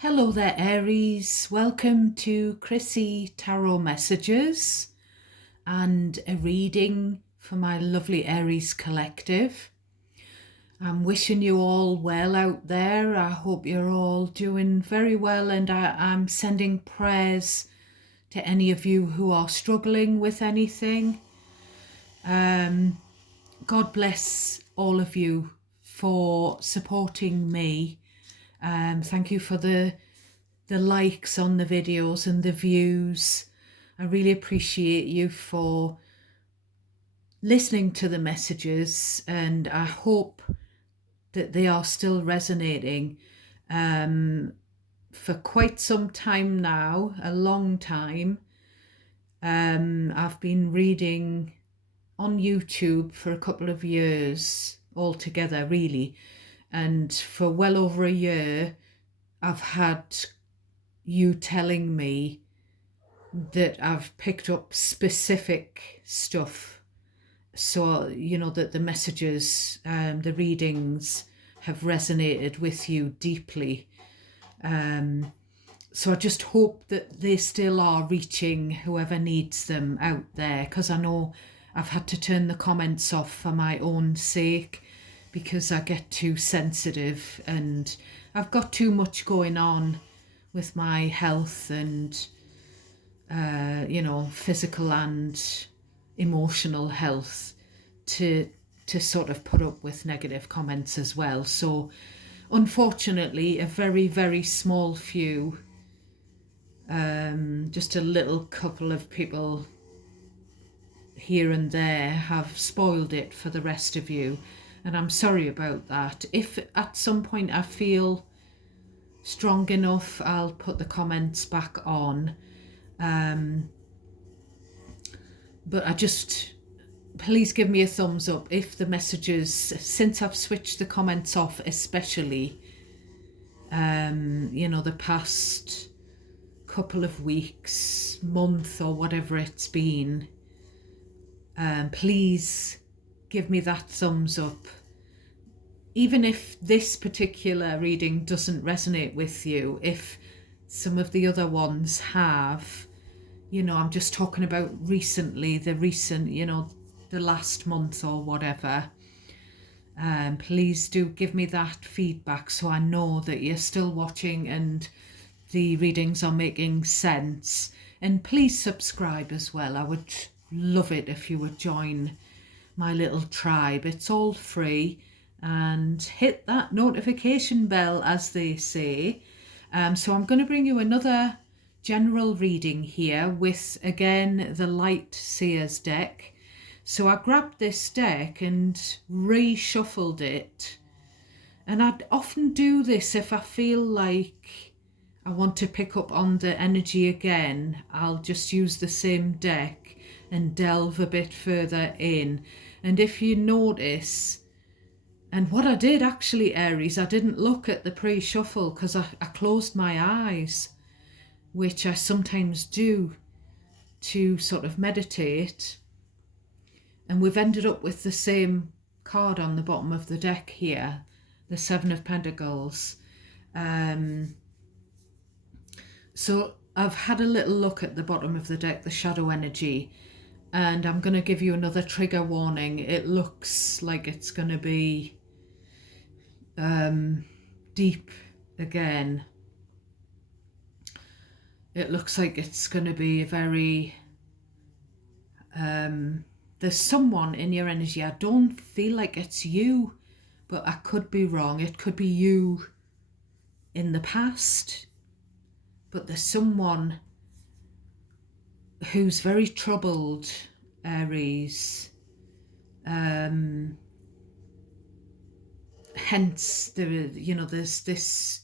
Hello there, Aries. Welcome to Chrissy Tarot Messages and a reading for my lovely Aries collective. I'm wishing you all well out there. I hope you're all doing very well, and I'm sending prayers to any of you who are struggling with anything. God bless all of you for supporting me. Thank you for the likes on the videos and the views. I really appreciate you for listening to the messages, and I hope that they are still resonating. For quite some time now, a long time, I've been reading on YouTube for a couple of years altogether, really, and for well over a year I've had you telling me that I've picked up specific stuff, so that the messages, the readings have resonated with you deeply. So I just hope that they still are reaching whoever needs them out there, because I know I've had to turn the comments off for my own sake because I get too sensitive and I've got too much going on with my health and physical and emotional health to sort of put up with negative comments as well. So unfortunately, a very, very small few, just a little couple of people here and there have spoiled it for the rest of you, and I'm sorry about that. If at some point I feel strong enough, I'll put the comments back on. But please give me a thumbs up if the messages, since I've switched the comments off, especially, the past couple of weeks, month, or whatever it's been, please give me that thumbs up. Even if this particular reading doesn't resonate with you, if some of the other ones have, I'm just talking about recently, the last month or whatever. Please do give me that feedback so I know that you're still watching and the readings are making sense. And please subscribe as well. I would love it if you would join my little tribe. It's all free, and hit that notification bell, as they say. So I'm going to bring you another general reading here with, again, the Light Seers deck. So I grabbed this deck and reshuffled it, and I'd often do this if I feel like I want to pick up on the energy again. I'll just use the same deck and delve a bit further in. And if you notice, and what I did actually, Aries, I didn't look at the pre-shuffle because I closed my eyes, which I sometimes do to sort of meditate. And we've ended up with the same card on the bottom of the deck here, the Seven of Pentacles. So I've had a little look at the bottom of the deck, the shadow energy, and I'm going to give you another trigger warning. It looks like it's going to be deep again. It looks like it's going to be very... there's someone in your energy. I don't feel like it's you, but I could be wrong. It could be you in the past, but there's someone who's very troubled, Aries. Hence, there's this...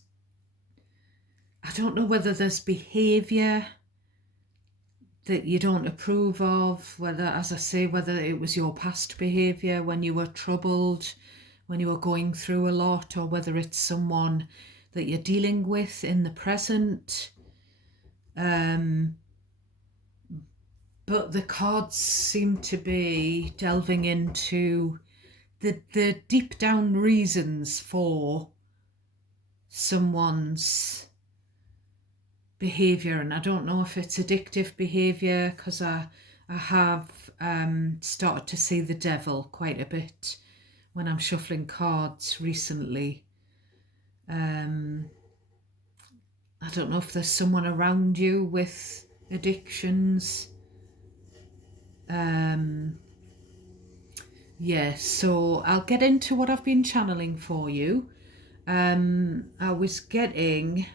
I don't know whether there's behaviour that you don't approve of, whether, as I say, whether it was your past behaviour when you were troubled, when you were going through a lot, or whether it's someone that you're dealing with in the present. But the cards seem to be delving into the deep down reasons for someone's behaviour, and I don't know if it's addictive behaviour, because I have started to see the devil quite a bit when I'm shuffling cards recently. I don't know if there's someone around you with addictions. So I'll get into what I've been channeling for you. I was getting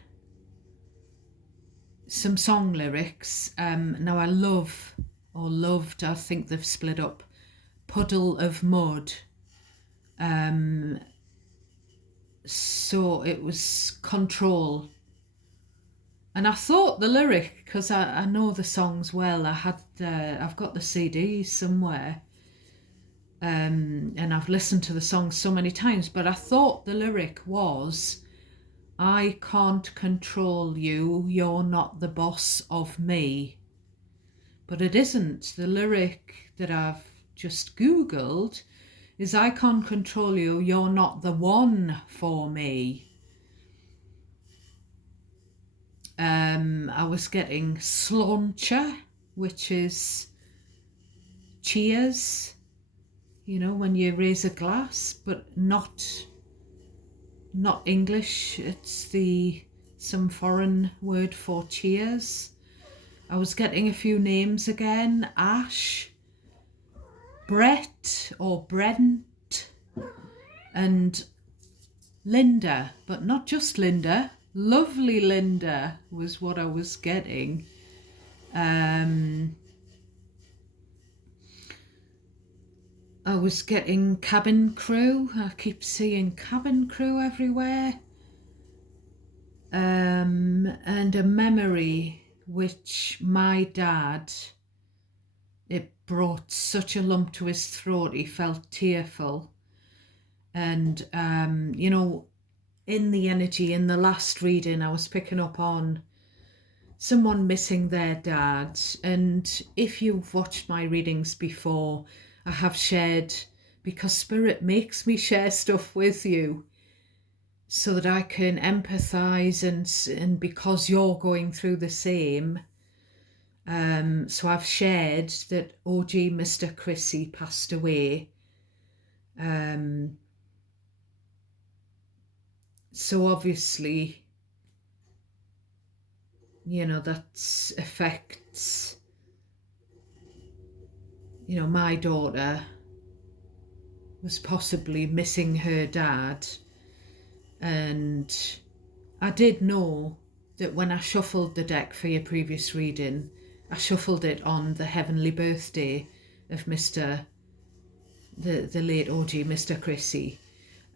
some song lyrics. Now I loved, I think they've split up, Puddle of Mud. So it was Control. And I thought the lyric, because I know the songs well, I've got the CD somewhere, and I've listened to the song so many times, but I thought the lyric was, I can't control you, you're not the boss of me. But it isn't. The lyric that I've just Googled is, I can't control you, you're not the one for me. I was getting Slauncher, which is cheers, when you raise a glass, but not English. It's some foreign word for cheers. I was getting a few names again: Ash, Brett or Brent, and Linda, but not just Linda. Lovely Linda was what I was getting. I was getting cabin crew. I keep seeing cabin crew everywhere. And a memory which my dad, it brought such a lump to his throat, he felt tearful. And, in the energy, in the last reading, I was picking up on someone missing their dad. And if you've watched my readings before, I have shared, because Spirit makes me share stuff with you so that I can empathise, and because you're going through the same. So I've shared that OG Mr. Chrissy passed away. So obviously, that affects, my daughter was possibly missing her dad. And I did know that when I shuffled the deck for your previous reading, I shuffled it on the heavenly birthday of the late OG Mr. Chrissy,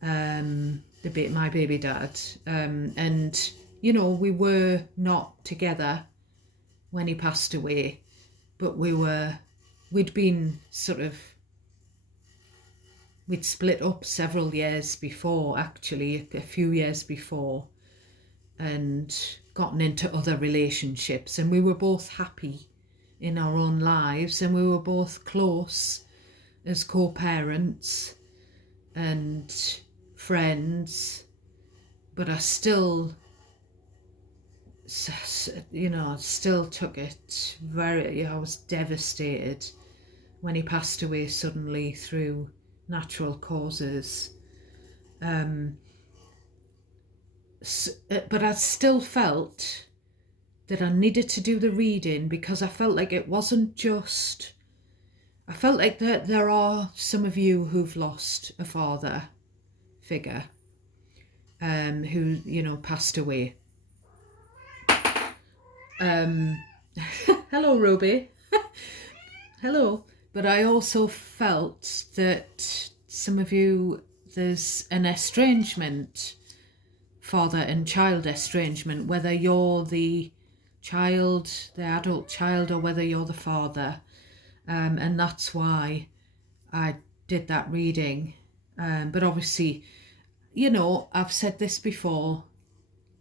my baby dad. And, we were not together when he passed away, but we'd been we'd split up several years before, actually, a few years before, and gotten into other relationships, and we were both happy in our own lives, and we were both close as co-parents and friends, but I still took it I was devastated when he passed away suddenly through natural causes. But I still felt that I needed to do the reading, because I felt like it wasn't just... I felt like there are some of you who've lost a father figure who, passed away. Hello, Ruby. Hello. But I also felt that some of you, there's an estrangement, father and child estrangement, whether you're the adult child, or whether you're the father. And that's why I did that reading. But obviously, I've said this before,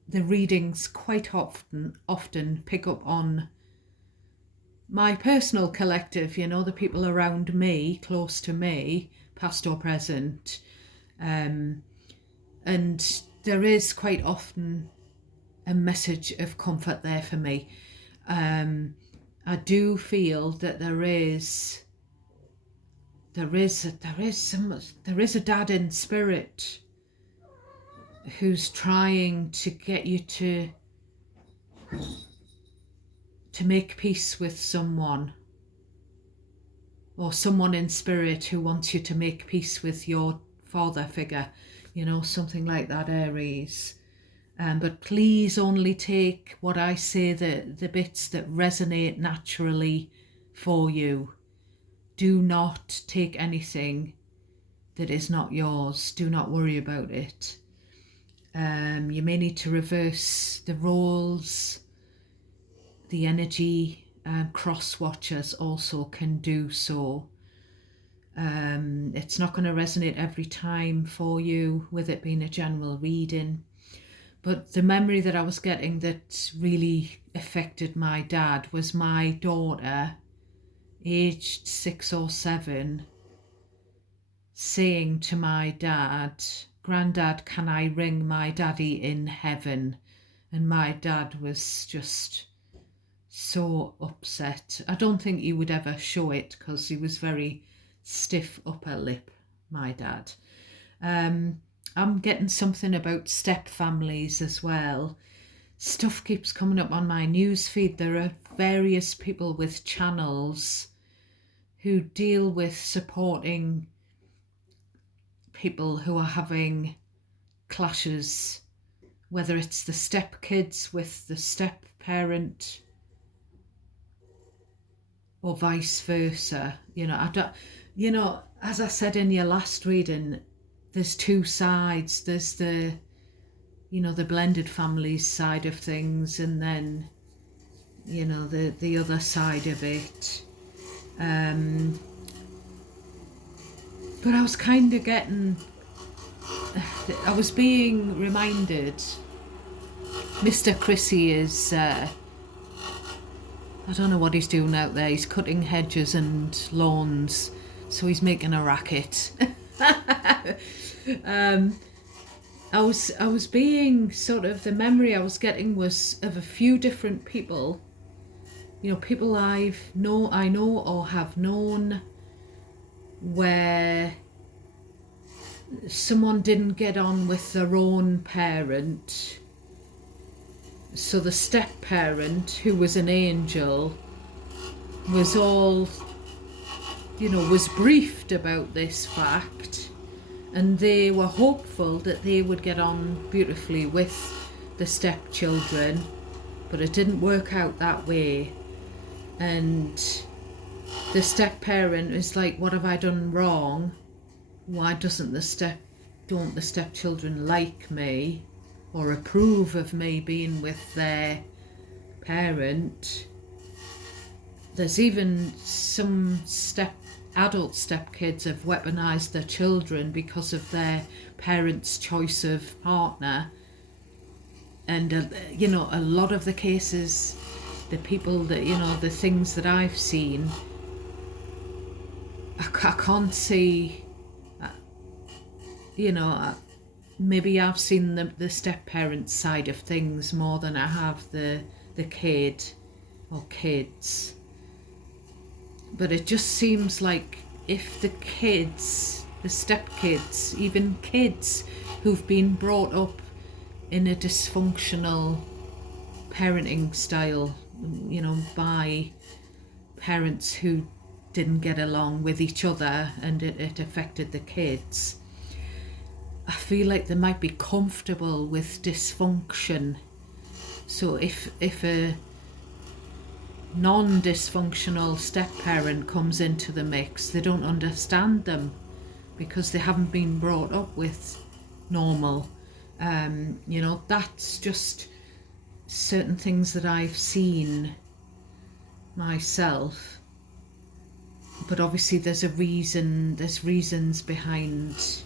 the readings quite often pick up on my personal collective, the people around me, close to me, past or present. And there is quite often a message of comfort there for me. I do feel that there is a dad in spirit who's trying to get you to make peace with someone, or someone in spirit who wants you to make peace with your father figure, something like that, Aries. But please only take what I say, the bits that resonate naturally for you. Do not take anything that is not yours. Do not worry about it. You may need to reverse the roles. The energy cross watchers also can do so. It's not going to resonate every time for you, with it being a general reading. But the memory that I was getting that really affected my dad was my daughter, aged 6 or 7, saying to my dad, "Grandad, can I ring my daddy in heaven?" And my dad was just so upset. I don't think he would ever show it because he was very stiff upper lip, my dad. I'm getting something about step families as well. Stuff keeps coming up on my news feed. There are various people with channels who deal with supporting people who are having clashes, whether it's the step kids with the step parent or vice versa. As I said in your last reading, there's two sides. There's the blended families side of things, and then the other side of it. But I was kind of I was being reminded, Mr. Chrissy is, I don't know what he's doing out there. He's cutting hedges and lawns, so he's making a racket. I was being sort of, the memory I was getting was of a few different people, people I know or have known, where someone didn't get on with their own parent. So the step parent, who was an angel, was was briefed about this fact, and they were hopeful that they would get on beautifully with the stepchildren, but it didn't work out that way. And the step parent is like, what have I done wrong? Why don't the stepchildren like me or approve of me being with their parent? There's even some adult stepkids have weaponized their children because of their parents' choice of partner. And a lot of the cases, the people that the things that I've seen, I can't see. Maybe I've seen the step parent side of things more than I have the kid or kids. But it just seems like if the step kids, even kids who've been brought up in a dysfunctional parenting style, by parents who didn't get along with each other, and it affected the kids, I feel like they might be comfortable with dysfunction. So if a non-dysfunctional step-parent comes into the mix, they don't understand them because they haven't been brought up with normal. That's just certain things that I've seen myself. But obviously there's reasons behind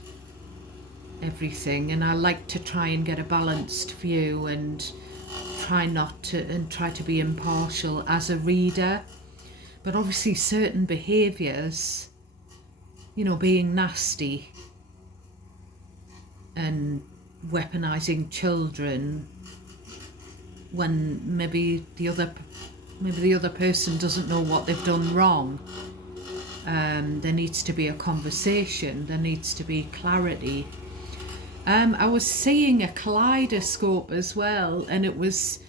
everything, and I like to try and get a balanced view and try to be impartial as a reader. But obviously certain behaviours, being nasty and weaponizing children, when maybe the other person doesn't know what they've done wrong. There needs to be a conversation, there needs to be clarity. I was seeing a kaleidoscope as well, and it was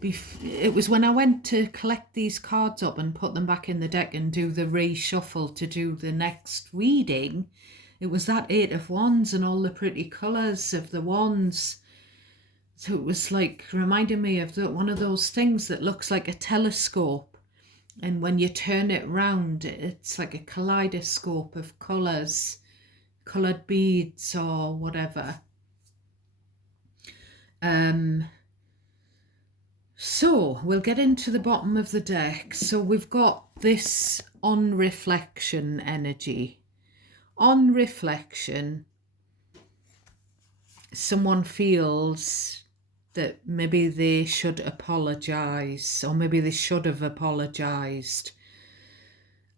when I went to collect these cards up and put them back in the deck and do the reshuffle to do the next reading. It was that Eight of Wands and all the pretty colours of the wands. So it was like reminding me of one of those things that looks like a telescope, and when you turn it round, it's like a kaleidoscope of colours, coloured beads or whatever. So we'll get into the bottom of the deck. So we've got this on reflection energy. On reflection, someone feels that maybe they should apologise, or maybe they should have apologised.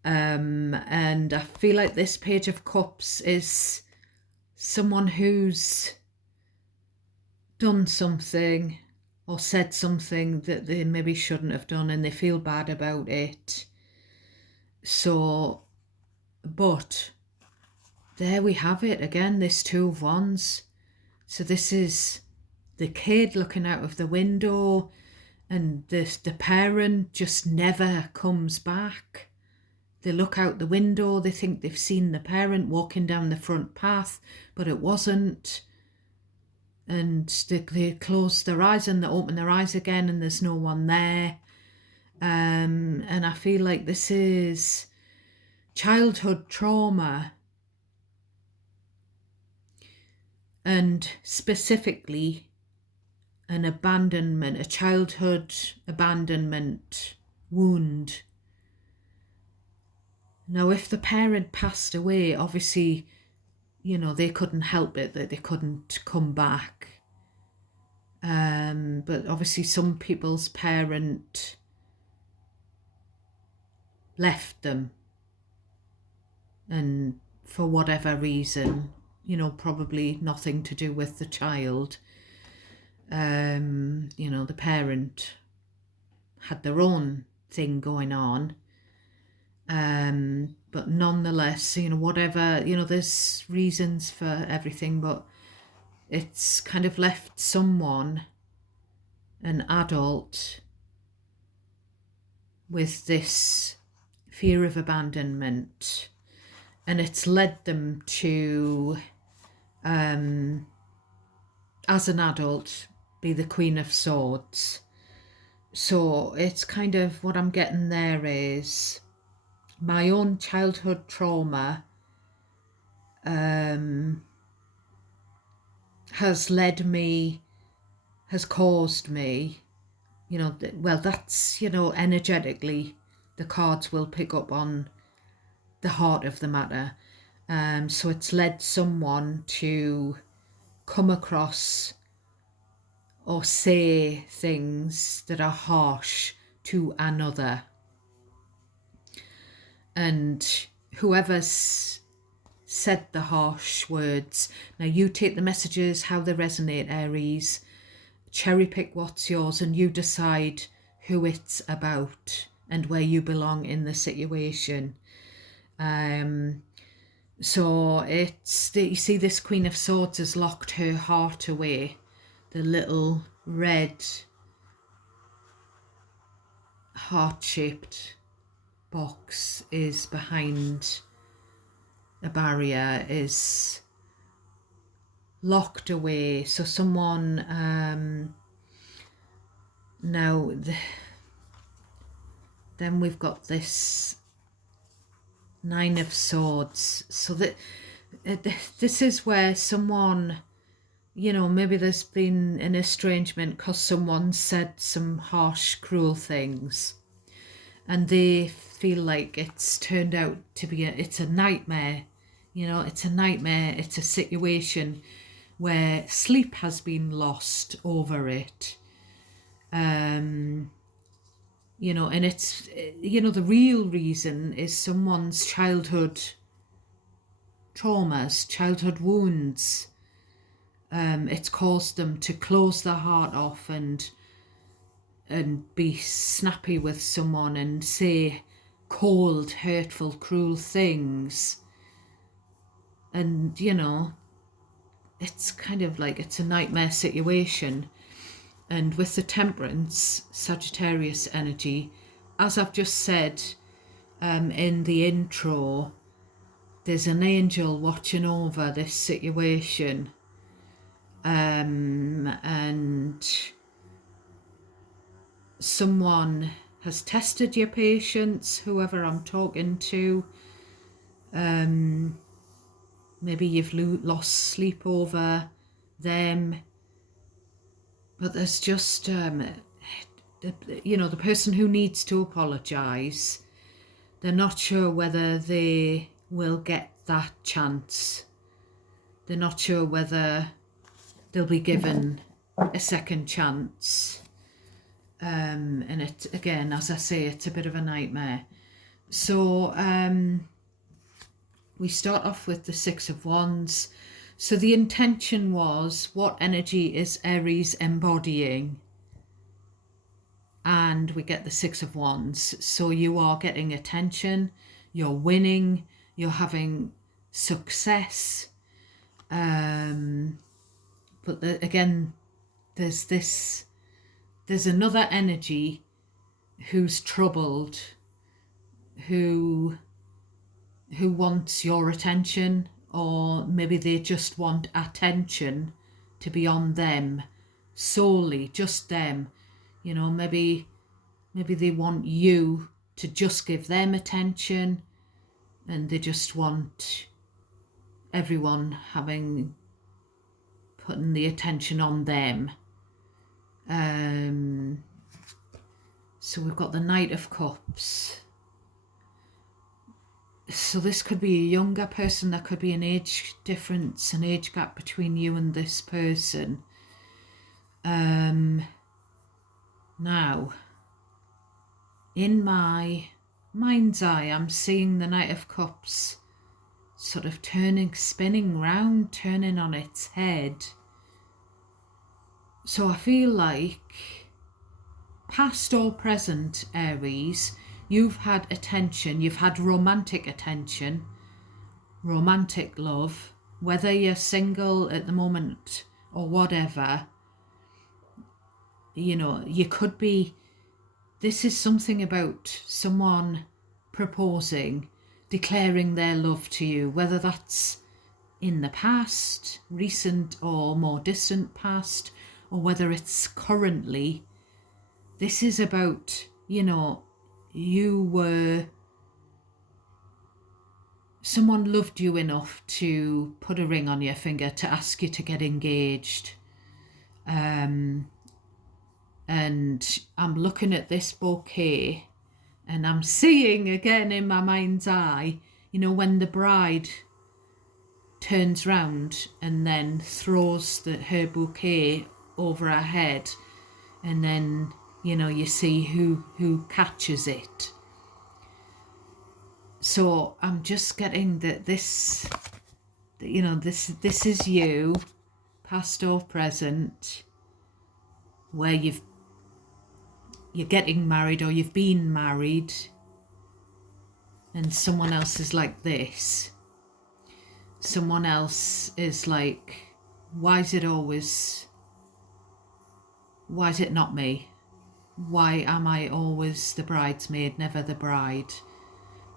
And I feel like this Page of Cups is someone who's done something or said something that they maybe shouldn't have done, and they feel bad about it. So, but there we have it again, this Two of Wands. So this is the kid looking out of the window, and the parent just never comes back. They look out the window, they think they've seen the parent walking down the front path, but it wasn't. And they close their eyes and they open their eyes again, and there's no one there. And I feel like this is childhood trauma, and specifically an abandonment, a childhood abandonment wound. Now, if the parent passed away, obviously, they couldn't help it, that they couldn't come back. But obviously some people's parent left them, and for whatever reason, probably nothing to do with the child. The parent had their own thing going on. But nonetheless, whatever, there's reasons for everything, but it's kind of left someone, an adult, with this fear of abandonment, and it's led them to, as an adult, be the Queen of Swords. So it's kind of what I'm getting there is my own childhood trauma has caused me, that's, energetically, the cards will pick up on the heart of the matter. So it's led someone to come across or say things that are harsh to another. And whoever's said the harsh words, now you take the messages how they resonate, Aries, cherry pick what's yours, and you decide who it's about and where you belong in the situation. So it's, you see, this Queen of Swords has locked her heart away. The little red heart-shaped box is behind a barrier, is locked away. So someone, now then we've got this Nine of Swords. So that this is where someone, maybe there's been an estrangement because someone said some harsh, cruel things, and they feel like it's turned out to be it's a nightmare. It's a nightmare. It's a situation where sleep has been lost over it. And it's, the real reason is someone's childhood traumas, childhood wounds. It's caused them to close their heart off and and be snappy with someone and say cold, hurtful, cruel things. And, you know, it's kind of like it's a nightmare situation. And with the Temperance, Sagittarius energy, as I've just said in the intro, there's an angel watching over this situation. And someone has tested your patience, whoever I'm talking to. Maybe you've lost sleep over them. But there's just, you know, the person who needs to apologise, they're not sure whether they will get that chance. They're not sure whether they'll be given a second chance. And it, again, as I say, it's a bit of a nightmare. So we start off with the Six of Wands. So the intention was, what energy is Aries embodying? And we get the Six of Wands. So you are getting attention, you're winning, you're having success. But again, there's another energy who's troubled, who wants your attention, or maybe they just want attention to be on them solely, just them. You know, maybe they want you to just give them attention, and they just want everyone putting the attention on them. So we've got the Knight of Cups. So this could be a younger person, there could be an age difference, an age gap between you and this person. Now, in my mind's eye, I'm seeing the Knight of Cups sort of spinning round, turning on its head. So I feel like, past or present, Aries, you've had attention, you've had romantic attention, romantic love, whether you're single at the moment or whatever. You know, you could be, this is something about someone proposing, declaring their love to you, whether that's in the past, recent or more distant past, or whether it's currently. This is about, you know, someone loved you enough to put a ring on your finger, to ask you to get engaged. And I'm looking at this bouquet and I'm seeing again in my mind's eye, you know, when the bride turns round and then throws her bouquet over her head, and then, you know, you see who catches it. So I'm just getting that this, you know, this is you, past or present, where you're getting married or you've been married, and someone else is like this. Someone else is like, why is it not me? Why am I always the bridesmaid, never the bride?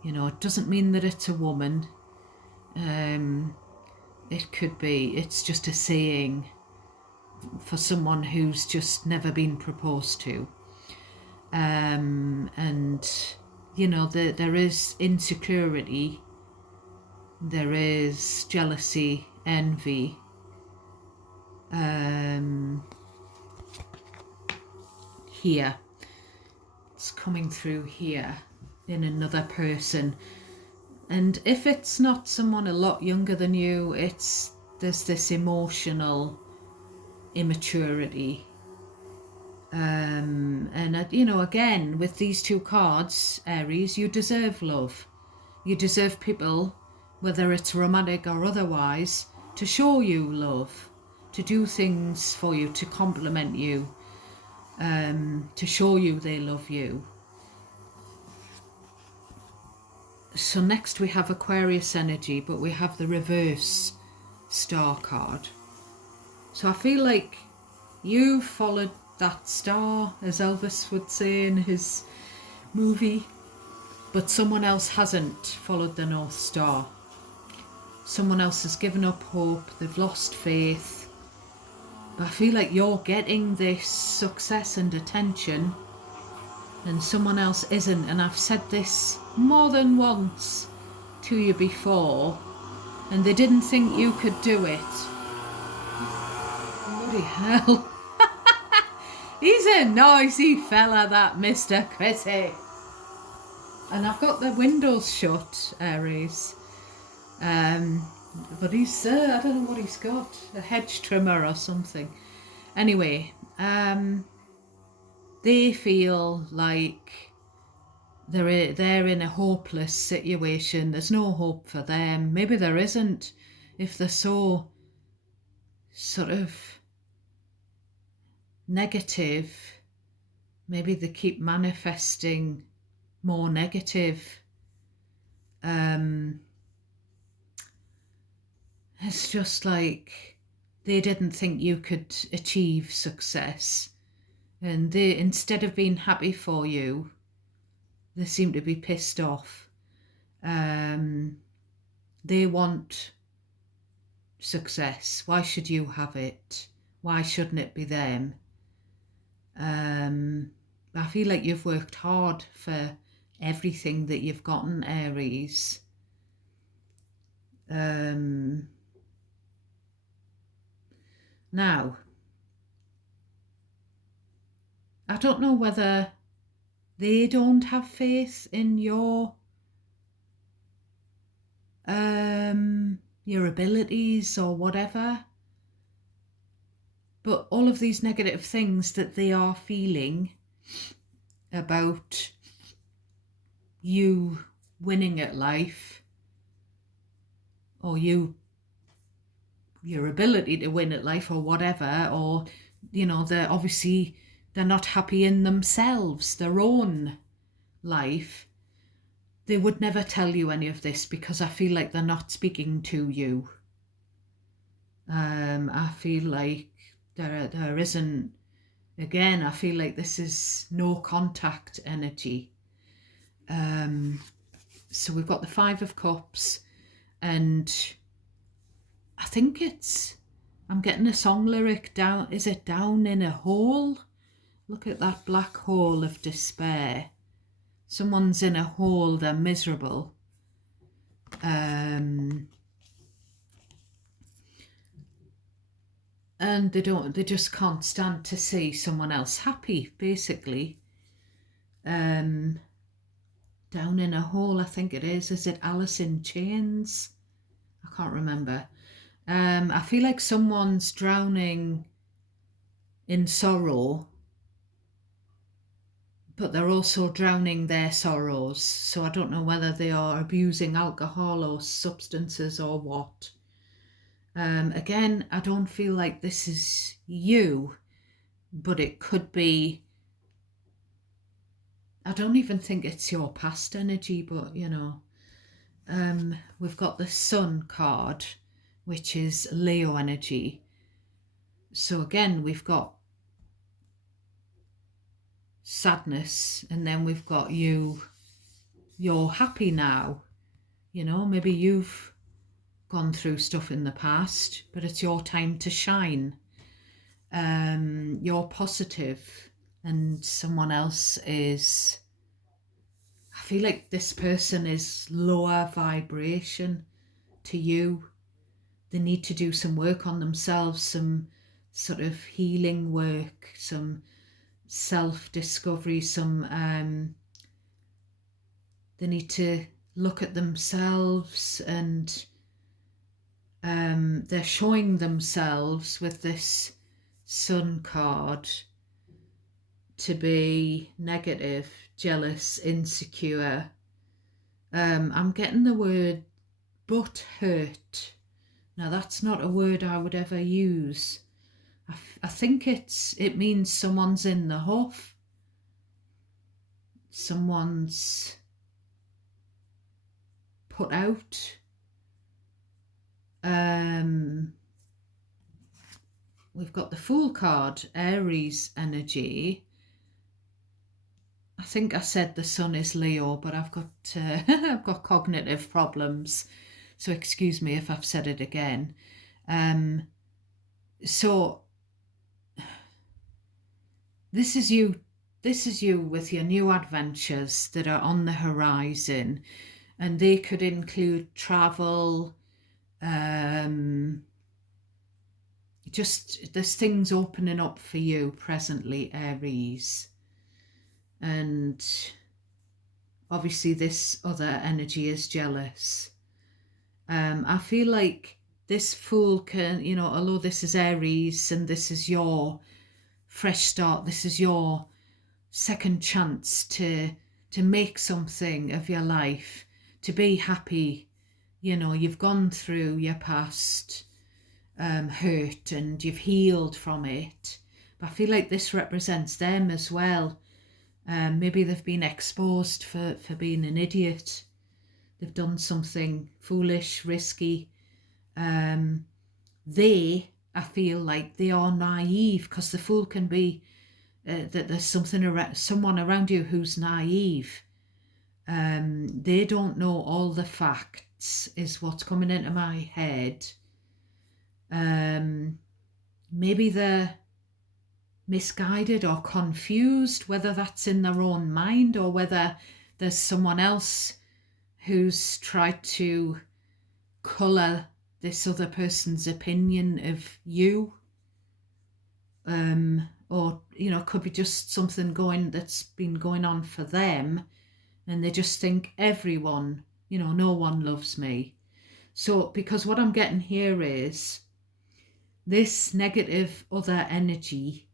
You know, it doesn't mean that it's a woman. It could be, it's just a saying for someone who's just never been proposed to. And, you know, there is insecurity, there is jealousy, envy. Here, it's coming through here in another person. And if it's not someone a lot younger than you, there's this emotional immaturity. And you know, again, with these two cards, Aries, you deserve love. You deserve people, whether it's romantic or otherwise, to show you love, to do things for you, to compliment you. to show you they love you. So next we have Aquarius energy, but we have the reverse star card. So I feel like you followed that star, as Elvis would say in his movie, but someone else hasn't followed the North Star. Someone else has given up hope, they've lost faith. But I feel like you're getting this success and attention and someone else isn't. And I've said this more than once to you before, and they didn't think you could do it. Bloody hell. He's a noisy fella, that Mr. Critic. And I've got the windows shut, Aries. But he's, I don't know what he's got, a hedge trimmer or something. Anyway, they feel like they're in a hopeless situation. There's no hope for them. Maybe there isn't if they're so sort of negative. Maybe they keep manifesting more negative. It's just like they didn't think you could achieve success, and they, instead of being happy for you, they seem to be pissed off. They want success. Why should you have it? Why shouldn't it be them? I feel like you've worked hard for everything that you've gotten, Aries. Now, I don't know whether they don't have faith in your abilities or whatever, but all of these negative things that they are feeling about you winning at life, or your ability to win at life, or whatever, or they're not happy in themselves, their own life. They would never tell you any of this because I feel like they're not speaking to you. I feel like there isn't, again, I feel like this is no contact energy. So we've got the Five of Cups, and I think I'm getting a song lyric down. Is it down in a hole? Look at that black hole of despair. Someone's in a hole, they're miserable. And they just can't stand to see someone else happy, basically. Down in a hole, I think it is. Is it Alice in Chains? I can't remember. I feel like someone's drowning in sorrow, but they're also drowning their sorrows. So I don't know whether they are abusing alcohol or substances or what. Again, I don't feel like this is you, but it could be. I don't even think it's your past energy, but we've got the Sun card, which is Leo energy. So again, we've got sadness, and then we've got you're happy now. Maybe you've gone through stuff in the past, but it's your time to shine. You're positive, and someone else is, I feel like this person is lower vibration to you. They need to do some work on themselves, some sort of healing work, some self-discovery, they need to look at themselves, and they're showing themselves with this Sun card to be negative, jealous, insecure. I'm getting the word butt hurt. Now that's not a word I would ever use. I think it means someone's in the huff. Someone's put out. We've got the Fool card, Aries energy. I think I said the sun is Leo, but I've got I've got cognitive problems, so excuse me if I've said it again. So this is you. This is you with your new adventures that are on the horizon, and they could include travel. Just there's things opening up for you presently, Aries. And obviously this other energy is jealous. I feel like this Fool can, although this is Aries and this is your fresh start, this is your second chance to make something of your life, to be happy. You've gone through your past hurt and you've healed from it. But I feel like this represents them as well. Maybe they've been exposed for being an idiot. They've done something foolish, risky. I feel like they are naive, because the Fool can be that there's someone around you who's naive. They don't know all the facts, is what's coming into my head. Maybe they're misguided or confused, whether that's in their own mind or whether there's someone else who's tried to colour this other person's opinion of you. Or it could be just something that's been going on for them, and they just think everyone, no one loves me. So because what I'm getting here is this negative other energy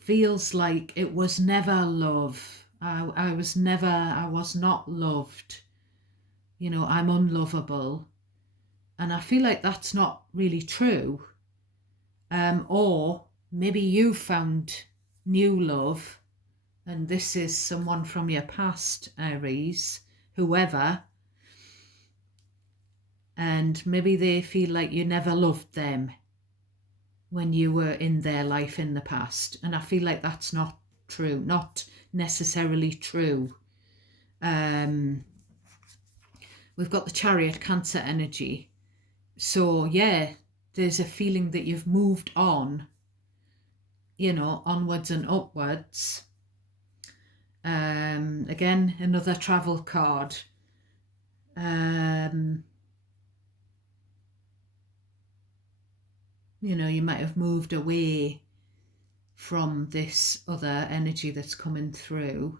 feels like it was never love. I was not loved. I'm unlovable. And I feel like that's not really true. Or maybe you found new love, and this is someone from your past, Aries, whoever, and maybe they feel like you never loved them when you were in their life in the past. And I feel like that's not true, not necessarily true. We've got the Chariot, Cancer energy. So yeah, there's a feeling that you've moved on, onwards and upwards. Again, another travel card. You might have moved away from this other energy that's coming through.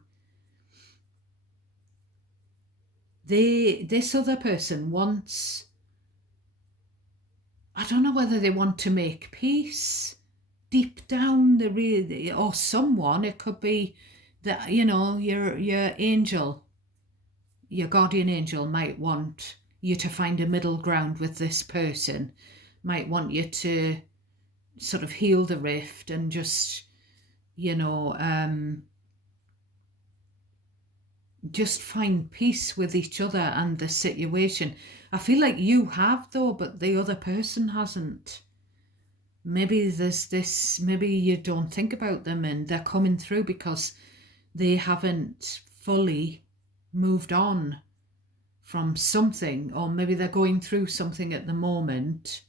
This other person wants, I don't know whether they want to make peace deep down, or someone, it could be that, your angel, your guardian angel might want you to find a middle ground with this person, might want you to sort of heal the rift and just, just find peace with each other and the situation. I feel like you have, though, but the other person hasn't. Maybe there's this, maybe you don't think about them and they're coming through because they haven't fully moved on from something, or maybe they're going through something at the moment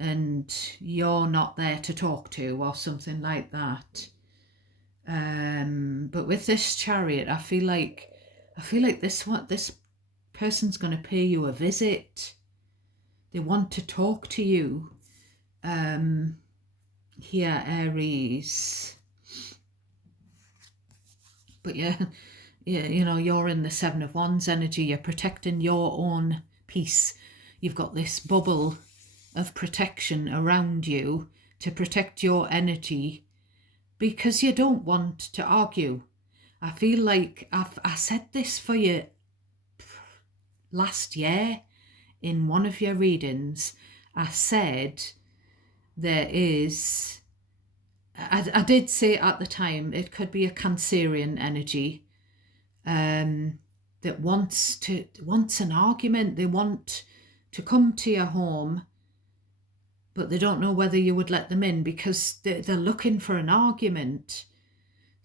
and you're not there to talk to, or something like that. But with this Chariot, I feel like this person's going to pay you a visit. They want to talk to you. Here, Aries. But yeah, you're in the Seven of Wands energy. You're protecting your own peace. You've got this bubble of protection around you to protect your energy, because you don't want to argue. I feel like I said this for you last year in one of your readings. I said there is, I did say at the time, it could be a Cancerian energy that wants an argument. They want to come to your home, but they don't know whether you would let them in because they're looking for an argument.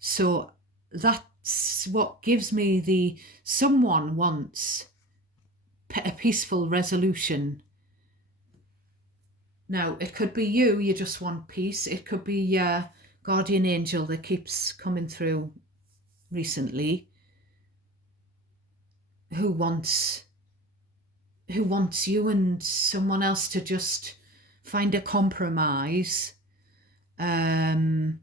So that's what gives me the someone wants a peaceful resolution. Now, it could be you just want peace. It could be your guardian angel that keeps coming through recently, who wants you and someone else to just find a compromise. But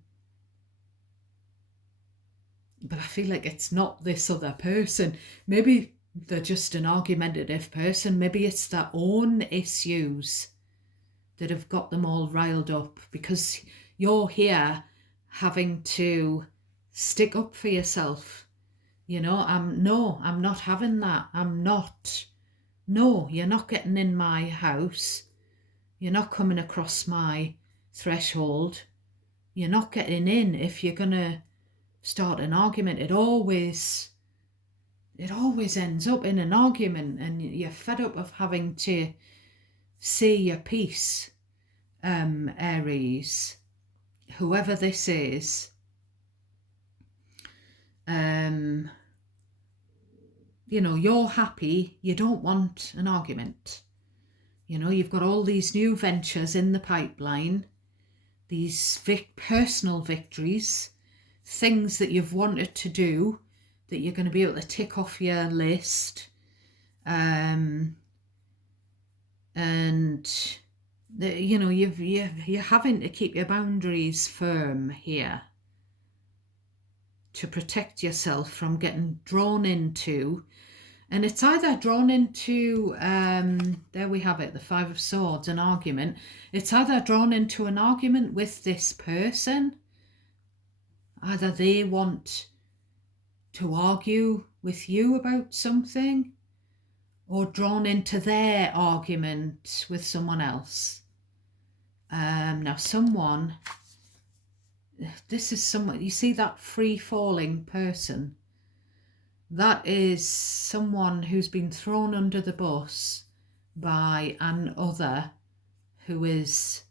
I feel like it's not this other person. Maybe they're just an argumentative person. Maybe it's their own issues that have got them all riled up, because you're here having to stick up for yourself. You know, I'm not having that. No, you're not getting in my house. You're not coming across my threshold. You're not getting in if you're going to start an argument. It always ends up in an argument, and you're fed up of having to say your piece. Aries, whoever this is, you know, you're happy, you don't want an argument. You know, you've got all these new ventures in the pipeline, these personal victories, things that you've wanted to do that you're going to be able to tick off your list. And you know, you're having to keep your boundaries firm here to protect yourself from getting drawn into, and it's either drawn into, there we have it, the Five of Swords, an argument. It's either drawn into an argument with this person, either they want to argue with you about something, or drawn into their argument with someone else. Now this is someone, you see that free-falling person? That is someone who's been thrown under the bus by an other who is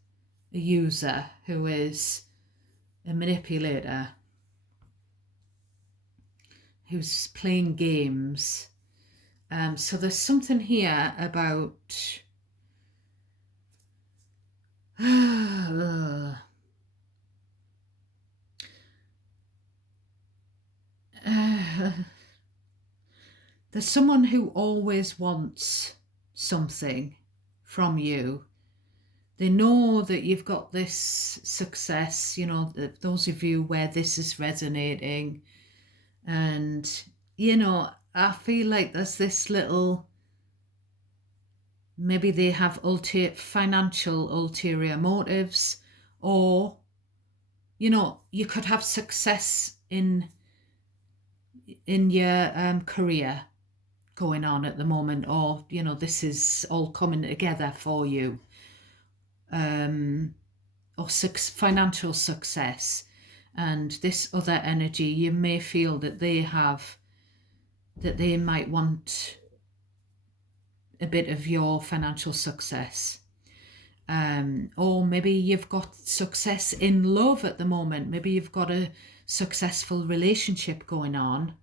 a user, who is a manipulator, who's playing games. So there's something here about there's someone who always wants something from you. They know that you've got this success, you know, those of you where this is resonating. And, you know, I feel like there's this little, maybe they have financial ulterior motives, or, you know, you could have success in your career going on at the moment, or, you know, this is all coming together for you, or financial success. And this other energy, you may feel that they might want a bit of your financial success. Or maybe you've got success in love at the moment. Maybe you've got a successful relationship going on,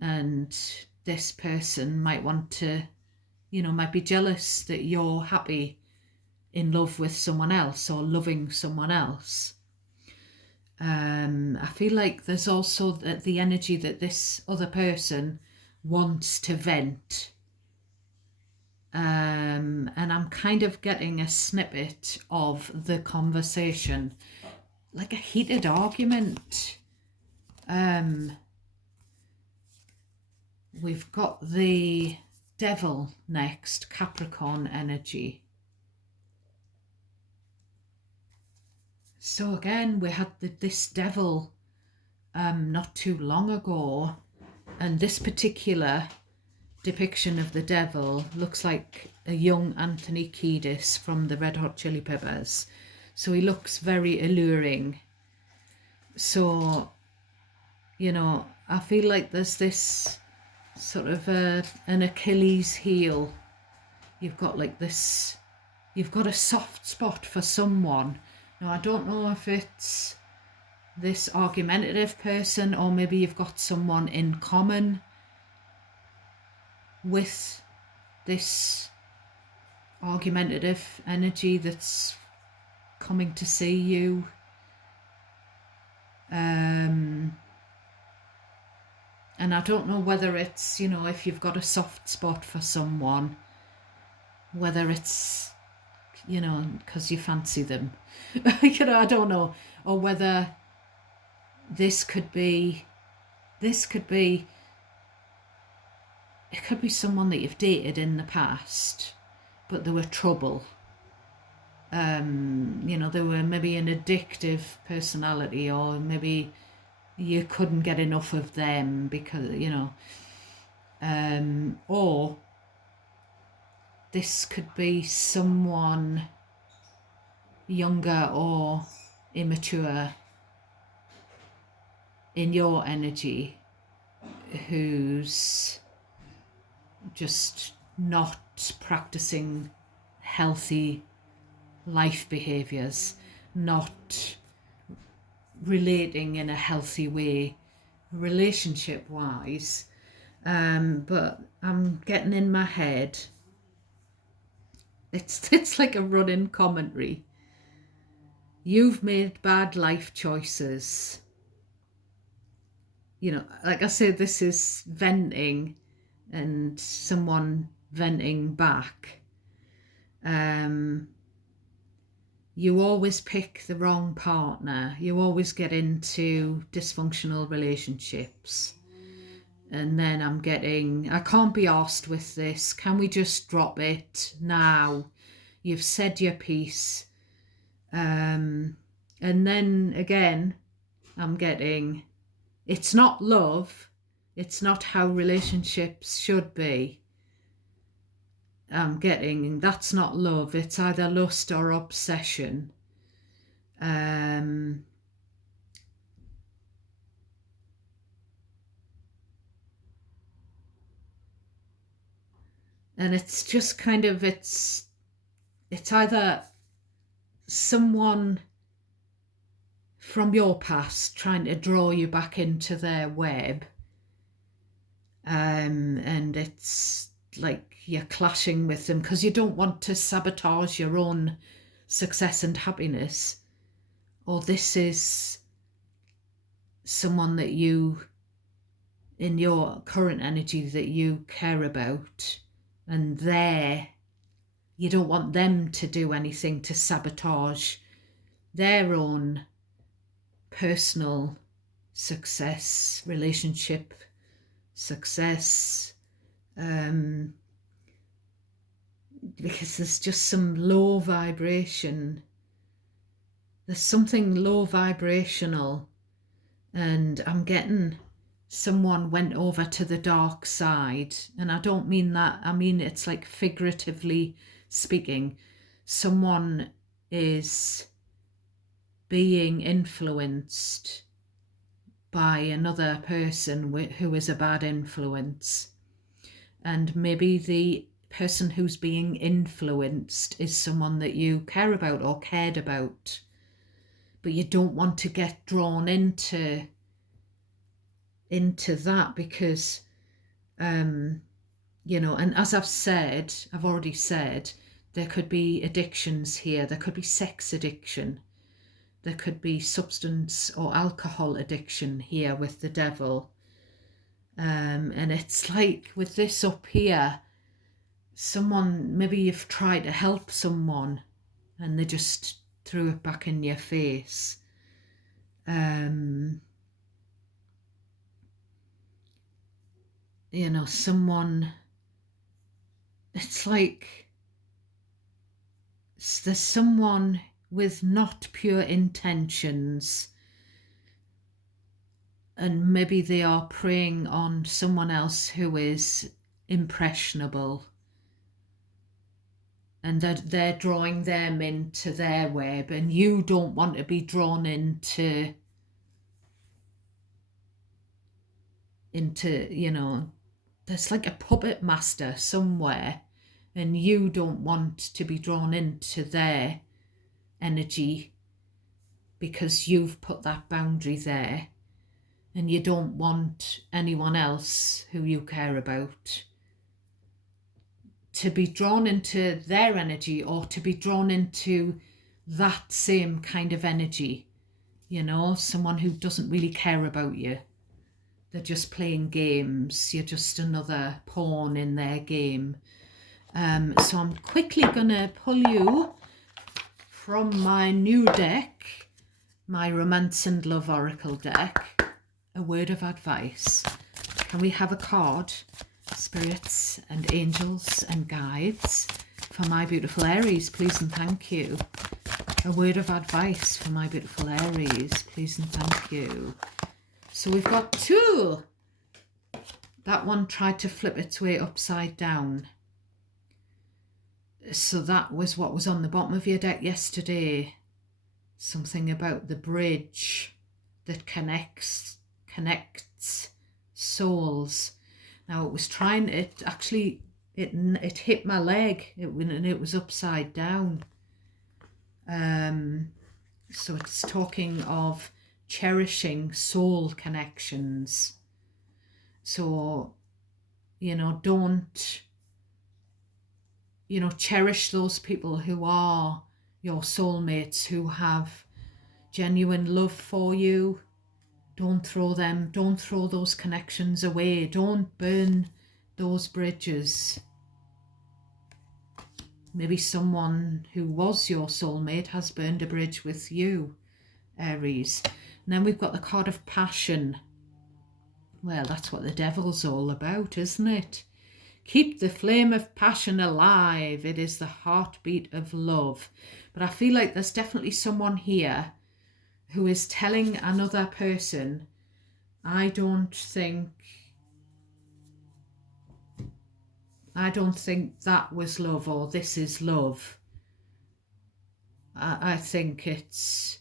and this person might want to, you know, might be jealous that you're happy in love with someone else or loving someone else. I feel like there's also the energy that this other person wants to vent. And I'm kind of getting a snippet of the conversation, like a heated argument. We've got the Devil next, Capricorn energy. So again, we had this Devil not too long ago, and this particular depiction of the Devil looks like a young Anthony Kiedis from the Red Hot Chili Peppers. So he looks very alluring. So, I feel like there's this sort of an Achilles heel. You've got like this, you've got a soft spot for someone. Now, I don't know if it's this argumentative person, or maybe you've got someone in common with this argumentative energy that's coming to see you. And I don't know whether it's, if you've got a soft spot for someone, whether it's, because you fancy them. I don't know. Or whether this could be, it could be someone that you've dated in the past, but there were trouble. They were maybe an addictive personality, or maybe you couldn't get enough of them because, or this could be someone younger or immature in your energy who's just not practicing healthy life behaviours, not relating in a healthy way relationship wise. But I'm getting in my head, it's like a running commentary. You've made bad life choices. Like I said, this is venting and someone venting back. You always pick the wrong partner. You always get into dysfunctional relationships. And then I'm getting, I can't be arsed with this. Can we just drop it now? You've said your piece. And then again, I'm getting, it's not love. It's not how relationships should be. I'm getting, that's not love. It's either lust or obsession. And it's just kind of, it's either someone from your past trying to draw you back into their web, and it's like you're clashing with them because you don't want to sabotage your own success and happiness, or this is someone that you, in your current energy, that you care about, and you don't want them to do anything to sabotage their own personal success, relationship success, because there's just some low vibration. There's something low vibrational, and I'm getting someone went over to the dark side. And I don't mean that, I mean it's like figuratively speaking. Someone is being influenced by another person who is a bad influence. And maybe the person who's being influenced is someone that you care about or cared about, but you don't want to get drawn into that because, and as I've already said, there could be addictions here. There could be sex addiction. There could be substance or alcohol addiction here with the devil. And it's like with this up here, someone, maybe you've tried to help someone and they just threw it back in your face. Someone, it's like there's someone with not pure intentions, and maybe they are preying on someone else who is impressionable, and that they're drawing them into their web, and you don't want to be drawn into, you know, there's like a puppet master somewhere, and you don't want to be drawn into their energy because you've put that boundary there, and you don't want anyone else who you care about to be drawn into their energy or to be drawn into that same kind of energy. You know, someone who doesn't really care about you. They're just playing games. You're just another pawn in their game. So I'm quickly going to pull you from my new deck, my Romance and Love Oracle deck, a word of advice. Can we have a card, spirits and angels and guides, for my beautiful Aries, please and thank you. A word of advice for my beautiful Aries, please and thank you. So we've got two. That one tried to flip its way upside down. So that was what was on the bottom of your deck yesterday. Something about the bridge that connects souls. Now it was trying, it actually, it hit my leg, and it was upside down. So it's talking of cherishing soul connections. So, you know, don't, you know, cherish those people who are your soulmates, who have genuine love for you. Don't throw those connections away. Don't burn those bridges. Maybe someone who was your soulmate has burned a bridge with you, Aries. And then we've got the card of passion. Well, that's what the devil's all about, isn't it? Keep the flame of passion alive. It is the heartbeat of love. But I feel like there's definitely someone here who is telling another person, I don't think that was love, or this is love. I think it's,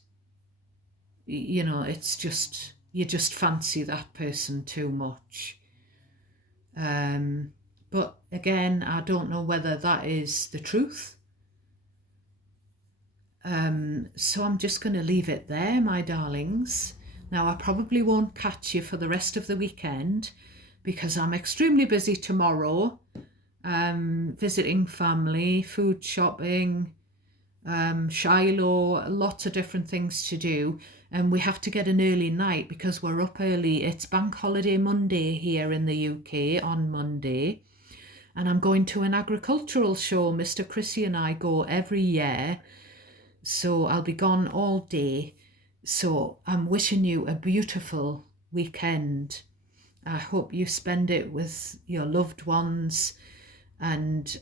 you know, it's just, you just fancy that person too much. But again, I don't know whether that is the truth. So I'm just going to leave it there, my darlings. Now, I probably won't catch you for the rest of the weekend because I'm extremely busy tomorrow, visiting family, food shopping, Shiloh, lots of different things to do. And we have to get an early night because we're up early. It's Bank Holiday Monday here in the UK on Monday. And I'm going to an agricultural show. Mr. Chrissy and I go every year. So I'll be gone all day. So I'm wishing you a beautiful weekend. I hope you spend it with your loved ones, and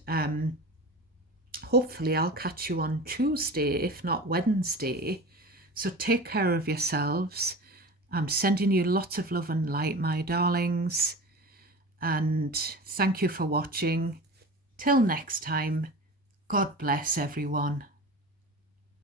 hopefully I'll catch you on Tuesday, if not Wednesday. So take care of yourselves. I'm sending you lots of love and light, my darlings, and thank you for watching. Till next time, God bless everyone.